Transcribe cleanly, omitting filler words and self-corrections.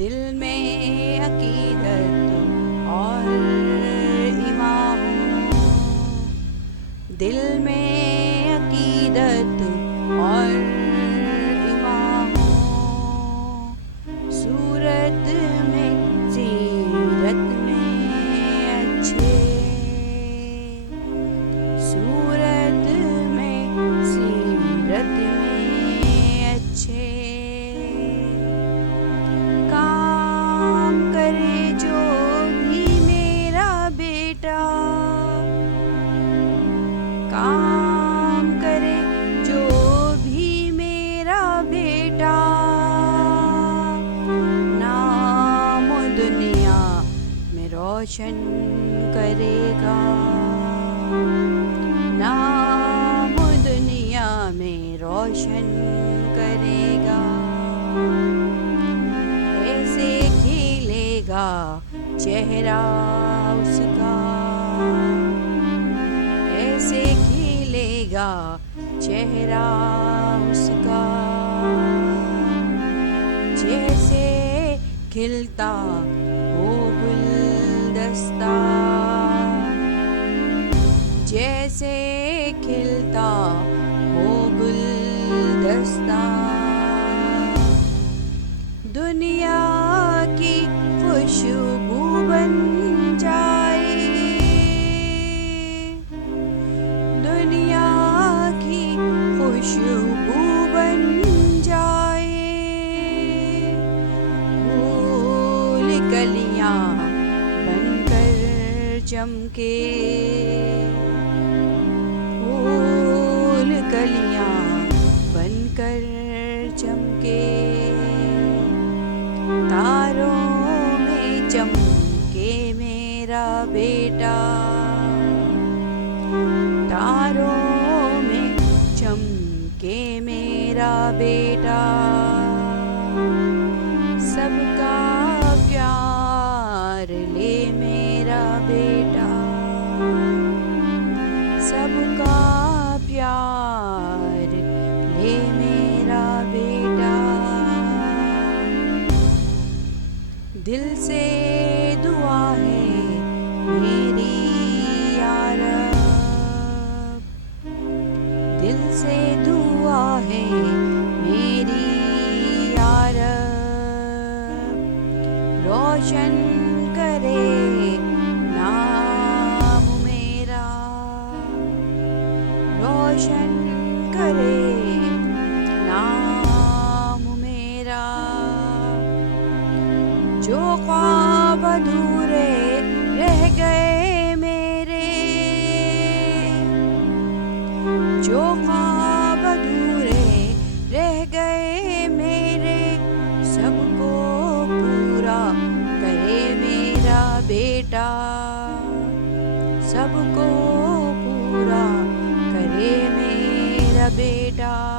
दिल में अकीदत और ईमान हो, दिल में अकीदत और ईमान हो, सूरत में सीरत में अच्छे, सूरत में सीरत में अच्छे, काम करे जो भी मेरा बेटा, काम करे जो भी मेरा बेटा, नाम दुनिया में रोशन करेगा, नाम दुनिया में रोशन करेगा, ऐसे खिलेगा चेहरा उसका, ऐसे खिलेगा चेहरा उसका, जैसे खिलता हो गुलदस्ता, जैसे खिलता हो गुलदस्ता, दुनिया की खुशबू बन जाए, दुनिया की खुशबू बन जाए, फूल कलियां बनकर चमके, फूल कलियां बनकर चमके, तारों में चमके मेरा बेटा, तारों में चमके मेरा बेटा, सबका प्यार ले मेरा बेटा, सबका प्यार ले मेरा बेटा, दिल से दुआ है मेरी या रब, दिल से दुआ है मेरी या रब, रोशन करे नाम मेरा, रोशन करे नाम मेरा, जो ख्वाब अधूरे रह गए मेरे, जो ख्वाब अधूरे रह गए मेरे, सबको पूरा करे मेरा बेटा, सबको पूरा करे मेरा बेटा।